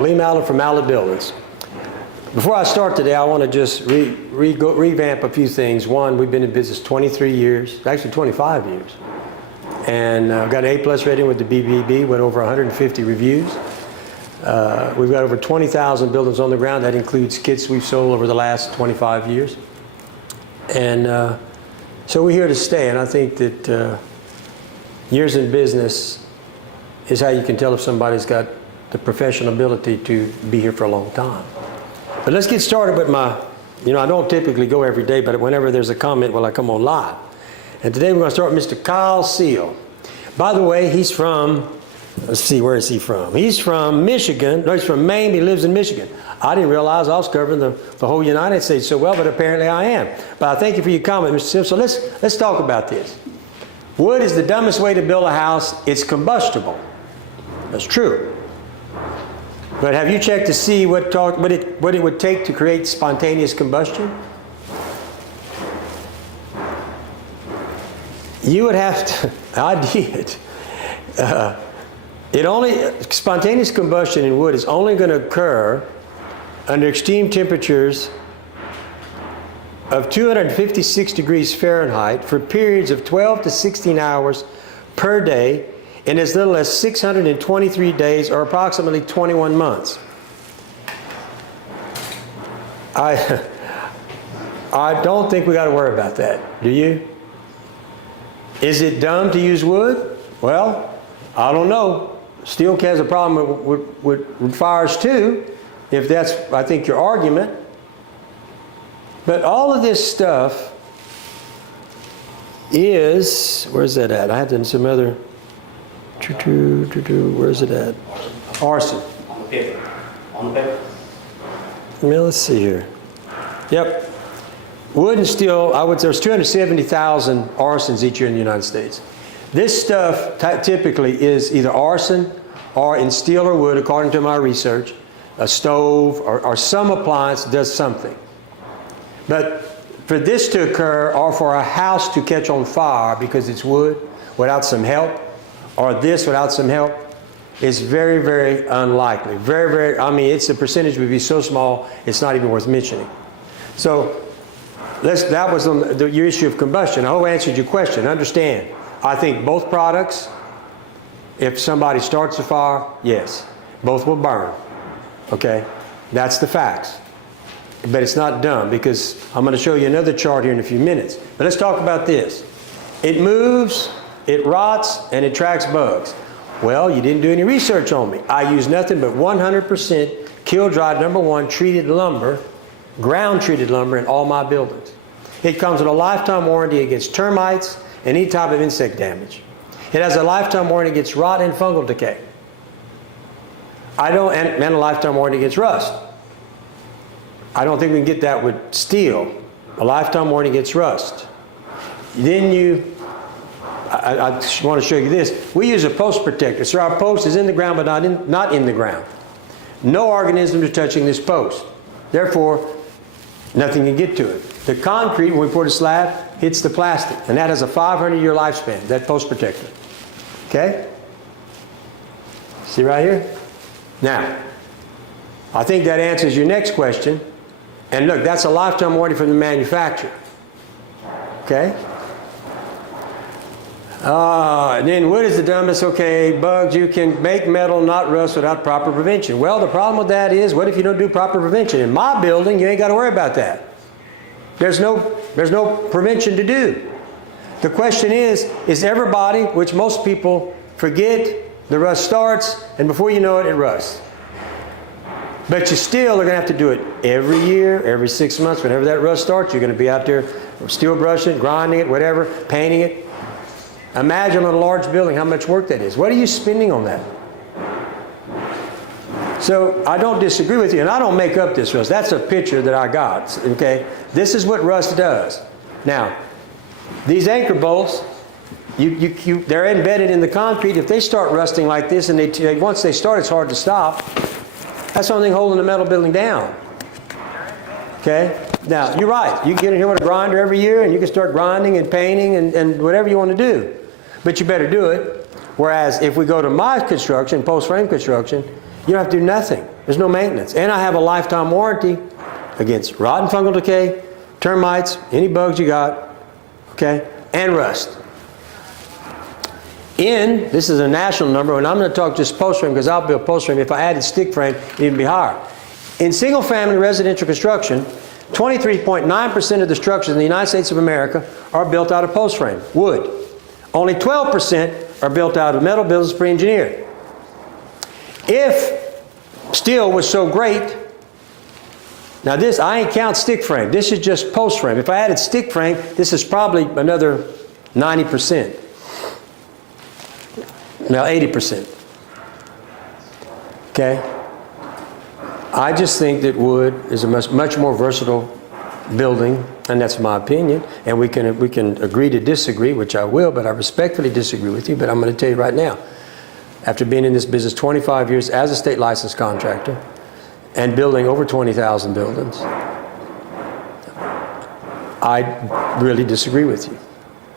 Lee Mallett from Mallett Buildings. Before I start today, I want to just revamp a few things. One, we've been in business 23 years, actually 25 years. And got an A+ rating with the BBB, went over 150 reviews. We've got over 20,000 buildings on the ground. That includes kits we've sold over the last 25 years. And so we're here to stay, and I think that years in business is how you can tell if somebody's got the professional ability to be here for a long time. But let's get started with my, I don't typically go every day, but whenever there's a comment, well, I come on live. And today we're going to start with Mr. Kyle Seal. By the way, he's from, let's see, where is he from? He's from Michigan. No, he's from Maine. He lives in Michigan. I didn't realize I was covering the whole United States so well, but apparently I am. But I thank you for your comment, Mr. Seal. So let's talk about this. Wood is the dumbest way to build a house. It's combustible. That's true. But have you checked to see what it would take to create spontaneous combustion? You would have to, I did. Spontaneous combustion in wood is only going to occur under extreme temperatures of 256 degrees Fahrenheit for periods of 12 to 16 hours per day in as little as 623 days or approximately 21 months. I don't think we got to worry about that, do you? Is it dumb to use wood? Well, I don't know. Steel has a problem with fires too, if that's, I think, your argument. But all of this stuff is, where's that at? I had some other, where's it at? Arson. On the paper. On the paper. Well, let's see here. Yep. Wood and steel, there's 270,000 arsons each year in the United States. This stuff typically is either arson or in steel or wood, according to my research, a stove or some appliance does something. But for this to occur, or for a house to catch on fire because it's wood without some help, or this without some help, is very, very unlikely. Very, very, the percentage would be so small, it's not even worth mentioning. So, that was on your issue of combustion. I hope I answered your question. Understand, I think both products, if somebody starts a fire, yes, both will burn. Okay? That's the facts. But it's not dumb, because I'm going to show you another chart here in a few minutes. But let's talk about this. It moves, it rots, and it tracks bugs. Well, you didn't do any research on me. I use nothing but 100% kill-dried #1 treated lumber, ground-treated lumber in all my buildings. It comes with a lifetime warranty against termites and any type of insect damage. It has a lifetime warranty against rot and fungal decay. And a lifetime warranty against rust. I don't think we can get that with steel. A lifetime warranty against rust. Then I just want to show you this. We use a post protector. So our post is in the ground, but not in the ground. No organisms are touching this post. Therefore, nothing can get to it. The concrete, when we pour the slab, hits the plastic. And that has a 500-year lifespan, that post protector. Okay? See right here? Now, I think that answers your next question. And look, that's a lifetime warranty from the manufacturer. Okay? And then wood is the dumbest. Okay, bugs, you can make metal not rust without proper prevention. Well, the problem with that is, what if you don't do proper prevention? In my building, you ain't got to worry about that. There's no prevention to do. The question is everybody, which most people forget, the rust starts, and before you know it, it rusts. But you still are going to have to do it every year, every 6 months. Whenever that rust starts, you're going to be out there steel brushing it, grinding it, whatever, painting it. Imagine on a large building how much work that is. What are you spending on that? So I don't disagree with you, and I don't make up this rust. That's a picture that I got. Okay, this is what rust does. Now, these anchor bolts, they're embedded in the concrete. If they start rusting like this, and once they start, it's hard to stop. That's the only thing holding the metal building down. Okay? Now, you're right. You can get in here with a grinder every year, and you can start grinding and painting and whatever you want to do. But you better do it. Whereas if we go to my construction, post-frame construction, you don't have to do nothing. There's no maintenance. And I have a lifetime warranty against rot and fungal decay, termites, any bugs you got, okay, and rust. This is a national number, and I'm going to talk just post frame because I'll build post frame. If I added stick frame, it'd even be higher. In single family residential construction, 23.9% of the structures in the United States of America are built out of post frame, wood. Only 12% are built out of metal buildings pre-engineered. If steel was so great, now this, I ain't count stick frame. This is just post frame. If I added stick frame, this is probably another 90%. Now 80%. Okay? I just think that wood is a much more versatile building, and that's my opinion. And we can agree to disagree, which I will, but I respectfully disagree with you. But I'm going to tell you right now, after being in this business 25 years as a state licensed contractor and building over 20,000 buildings, I really disagree with you.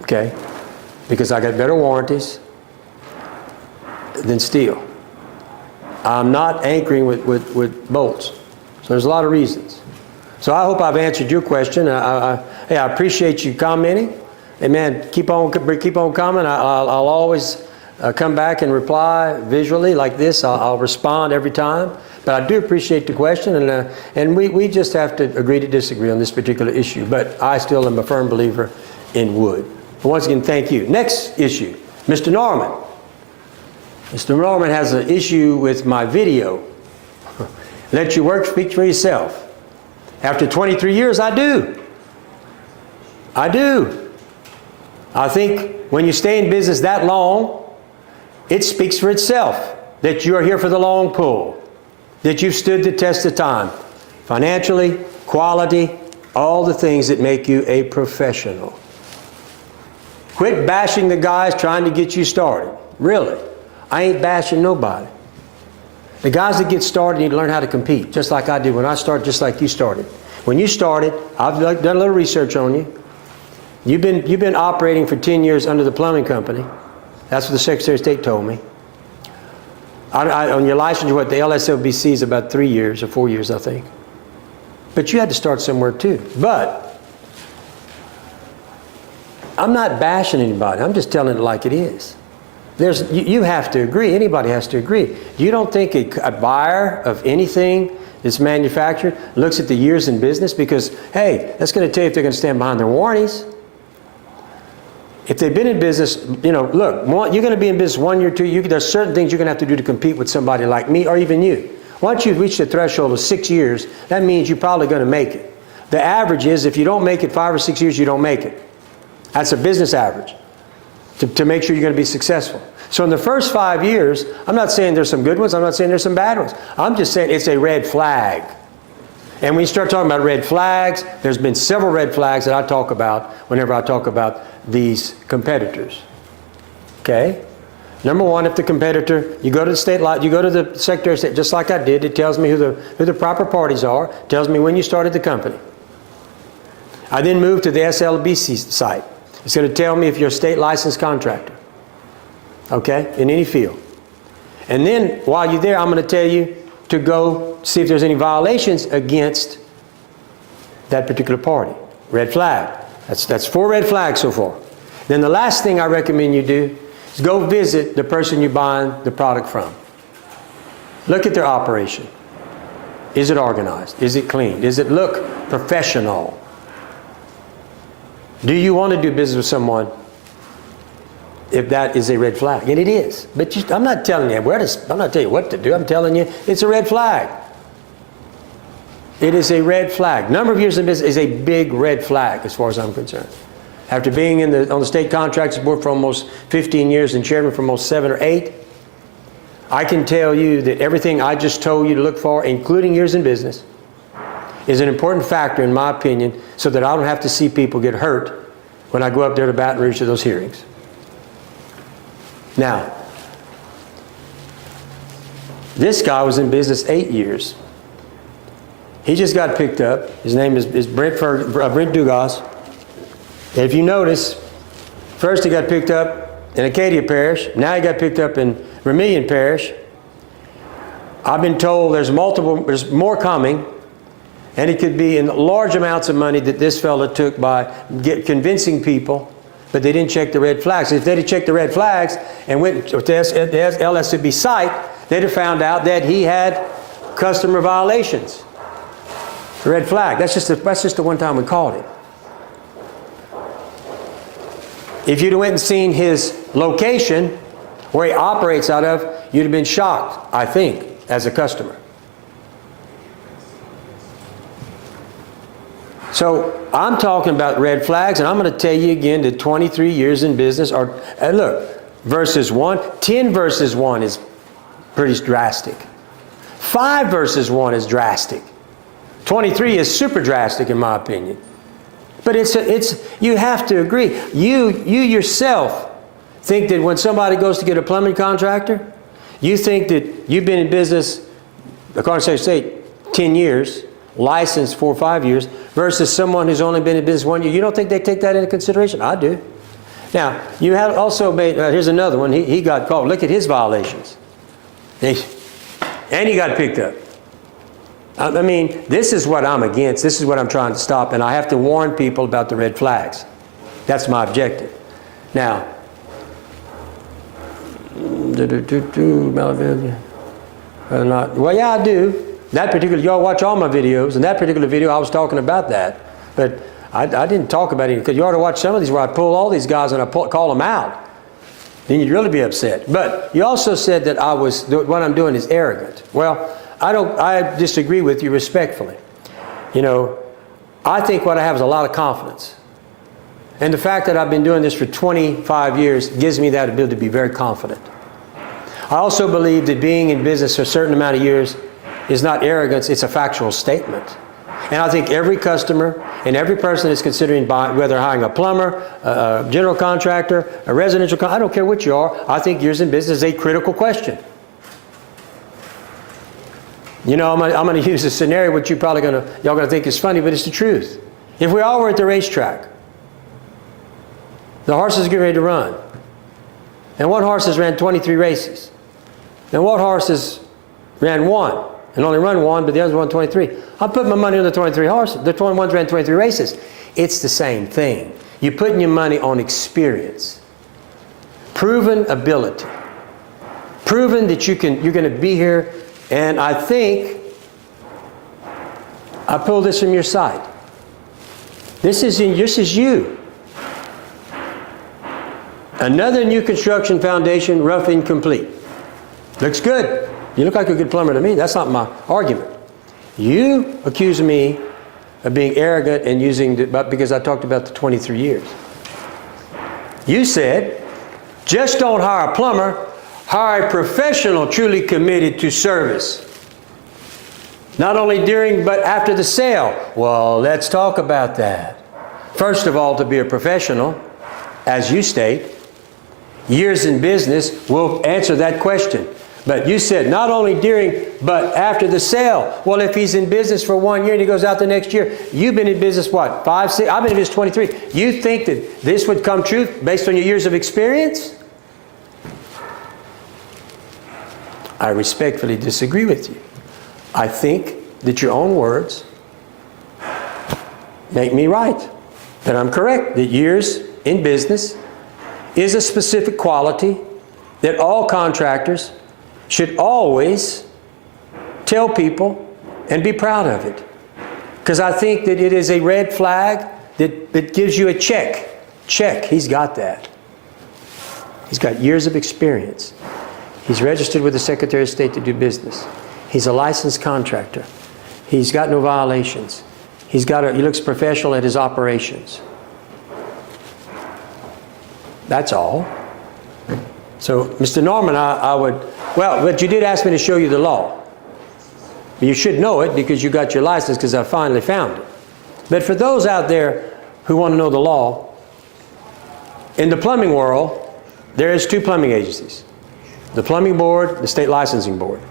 Okay? Because I got better warranties than steel. I'm not anchoring with bolts. So there's a lot of reasons. So I hope I've answered your question. Hey, I appreciate you commenting. Hey man, keep on commenting. I'll always come back and reply visually like this. I'll respond every time. But I do appreciate the question, and we just have to agree to disagree on this particular issue. But I still am a firm believer in wood. But once again, thank you. Next issue, Mr. Norman. Mr. Norman has an issue with my video. Let your work speak for yourself. After 23 years, I do. I do. I think when you stay in business that long, it speaks for itself that you are here for the long pull, that you've stood the test of time, financially, quality, all the things that make you a professional. Quit bashing the guys trying to get you started. Really. I ain't bashing nobody. The guys that get started need to learn how to compete, just like I did when I started, just like you started. When you started, I've done a little research on you. You've been operating for 10 years under the plumbing company. That's what the Secretary of State told me. On your license, what the LSLBC is about 3 years or 4 years, I think. But you had to start somewhere too. But I'm not bashing anybody. I'm just telling it like it is. You have to agree. Anybody has to agree. You don't think a buyer of anything that's manufactured looks at the years in business? Because, hey, that's going to tell you if they're going to stand behind their warranties. If they've been in business, you know, look, you're going to be in business 1 year, 2 years. There's certain things you're going to have to do to compete with somebody like me or even you. Once you've reached the threshold of 6 years, that means you're probably going to make it. The average is if you don't make it 5 or 6 years, you don't make it. That's a business average to make sure you're going to be successful. So in the first 5 years, I'm not saying there's some good ones, I'm not saying there's some bad ones. I'm just saying it's a red flag. And when you start talking about red flags, there's been several red flags that I talk about whenever I talk about these competitors. Okay? Number one, if the competitor, you go to the state lot, you go to the Secretary of State, just like I did, it tells me who the proper parties are, tells me when you started the company. I then moved to the SLBC site. It's going to tell me if you're a state licensed contractor. Okay, in any field. And then while you're there, I'm going to tell you to go see if there's any violations against that particular party. Red flag. That's 4 red flags so far. Then the last thing I recommend you do is go visit the person you're buying the product from. Look at their operation. Is it organized? Is it clean? Does it look professional? Do you want to do business with someone if that is a red flag? And it is. But I'm not telling you I'm not telling you what to do. I'm telling you it's a red flag. It is a red flag. Number of years in business is a big red flag as far as I'm concerned. After being on the state contractors board for almost 15 years and chairman for almost 7 or 8, I can tell you that everything I just told you to look for, including years in business, is an important factor in my opinion so that I don't have to see people get hurt when I go up there to Baton Rouge to those hearings. Now, this guy was in business 8 years. He just got picked up. His name is Brent Dugas. And if you notice, first he got picked up in Acadia Parish. Now he got picked up in Vermilion Parish. I've been told there's more coming, and it could be in large amounts of money that this fella took by convincing people, but they didn't check the red flags. If they'd have checked the red flags and went to the LSCB site, they'd have found out that he had customer violations. The red flag. That's just the one time we caught him. If you'd have went and seen his location, where he operates out of, you'd have been shocked, I think, as a customer. So I'm talking about red flags, and I'm going to tell you again that 23 years in business are, and look, verses 1, 10 verses 1 is pretty drastic. 5 verses 1 is drastic. 23 is super drastic in my opinion. But you have to agree. You yourself think that when somebody goes to get a plumbing contractor, you think that you've been in business, according to Secretary of State, 10 years, licensed 4 or 5 years, versus someone who's only been in business 1 year. You don't think they take that into consideration? I do. Now, you have also made, here's another one. He got caught. Look at his violations. And he got picked up. I mean, this is what I'm against. This is what I'm trying to stop. And I have to warn people about the red flags. That's my objective. Now, Mallett Buildings. Well, yeah, I do. That particular, y'all watch all my videos. In that particular video, I was talking about that. But I didn't talk about it because you ought to watch some of these where I pull all these guys and I call them out. Then you'd really be upset. But you also said that what I'm doing is arrogant. Well, I disagree with you respectfully. You know, I think what I have is a lot of confidence. And the fact that I've been doing this for 25 years gives me that ability to be very confident. I also believe that being in business for a certain amount of years is not arrogance, it's a factual statement. And I think every customer and every person that's considering buying, whether hiring a plumber, a general contractor, a residential contractor, I don't care what you are, I think years in business is a critical question. You know, I'm going to use a scenario which y'all going to think is funny, but it's the truth. If we all were at the racetrack, the horses get ready to run, and one horse has ran 23 races, and one horses ran 1 and only run 1, but the others run 23. I'll put my money on the 23 horses. The 21 ran 23 races. It's the same thing. You're putting your money on experience, proven ability, proven that you're going to be here. And I think I pulled this from your site. This is you. Another new construction foundation, rough incomplete. Looks good. You look like a good plumber to me. That's not my argument. You accuse me of being arrogant and because I talked about the 23 years. You said, just don't hire a plumber, hire a professional truly committed to service. Not only during, but after the sale. Well, let's talk about that. First of all, to be a professional, as you state, years in business will answer that question. But you said not only during, but after the sale. Well, if he's in business for 1 year and he goes out the next year, you've been in business, what, 5, 6? I've been in business 23. You think that this would come true based on your years of experience? I respectfully disagree with you. I think that your own words make me right. That I'm correct, that years in business is a specific quality that all contractors should always tell people and be proud of it. Because I think that it is a red flag that gives you a check. Check, he's got that. He's got years of experience. He's registered with the Secretary of State to do business. He's a licensed contractor. He's got no violations. He looks professional at his operations. That's all. So, Mr. Norman, but you did ask me to show you the law. You should know it because you got your license because I finally found it. But for those out there who want to know the law, in the plumbing world, there is 2 plumbing agencies. The Plumbing Board, the State Licensing Board.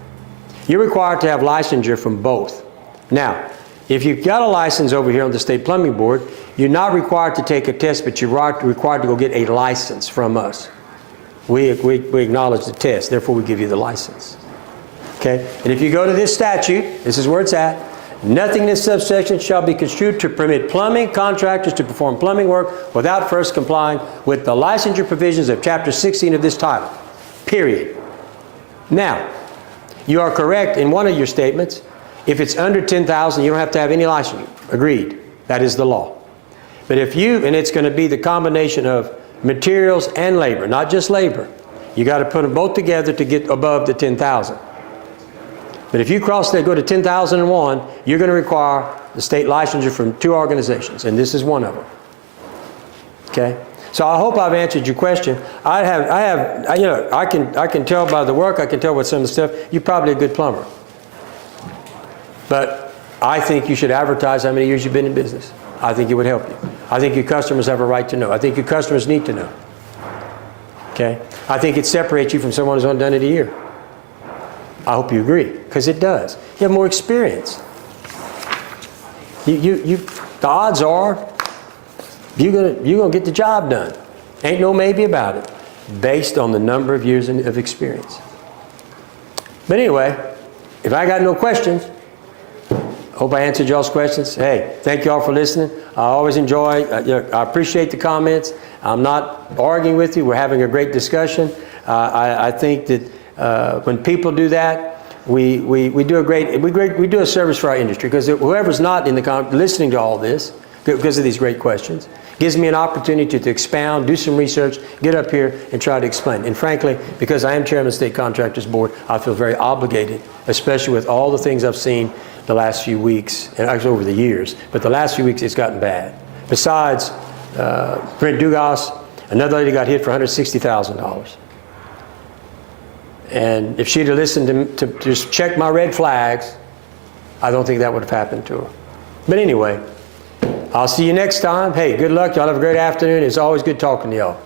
You're required to have licensure from both. Now, if you've got a license over here on the State Plumbing Board, you're not required to take a test, but you're required to go get a license from us. We acknowledge the test, therefore we give you the license. Okay? And if you go to this statute, this is where it's at. Nothing in this subsection shall be construed to permit plumbing contractors to perform plumbing work without first complying with the licensure provisions of Chapter 16 of this title. Period. Now, you are correct in one of your statements. If it's under 10,000, you don't have to have any licensure. Agreed. That is the law. But if you, and it's going to be the combination of materials and labor, not just labor. You got to put them both together to get above the 10,000. But if you cross that, go to 10,001, you're going to require the state licensure from 2 organizations, and this is one of them. Okay? So I hope I've answered your question. I can tell by the work, I can tell with some of the stuff, you're probably a good plumber. But I think you should advertise how many years you've been in business. I think it would help you. I think your customers have a right to know. I think your customers need to know. Okay? I think it separates you from someone who's only done it a year. I hope you agree, because it does. You have more experience. The odds are you're gonna get the job done. Ain't no maybe about it, based on the number of years of experience. But anyway, if I got no questions, hope I answered y'all's questions. Hey, thank y'all for listening. I always enjoy, I appreciate the comments. I'm not arguing with you. We're having a great discussion. I think that when people do that, we do a service for our industry, because whoever's not in the listening to all this because of these great questions gives me an opportunity to expound, do some research, get up here and try to explain. And frankly, because I am chairman of the State Contractors Board, I feel very obligated, especially with all the things I've seen the last few weeks, and actually over the years. But the last few weeks, it's gotten bad. Besides, Brent Dugas, another lady got hit for $160,000. And if she'd have listened to just check my red flags, I don't think that would have happened to her. But anyway, I'll see you next time. Hey, good luck. Y'all have a great afternoon. It's always good talking to y'all.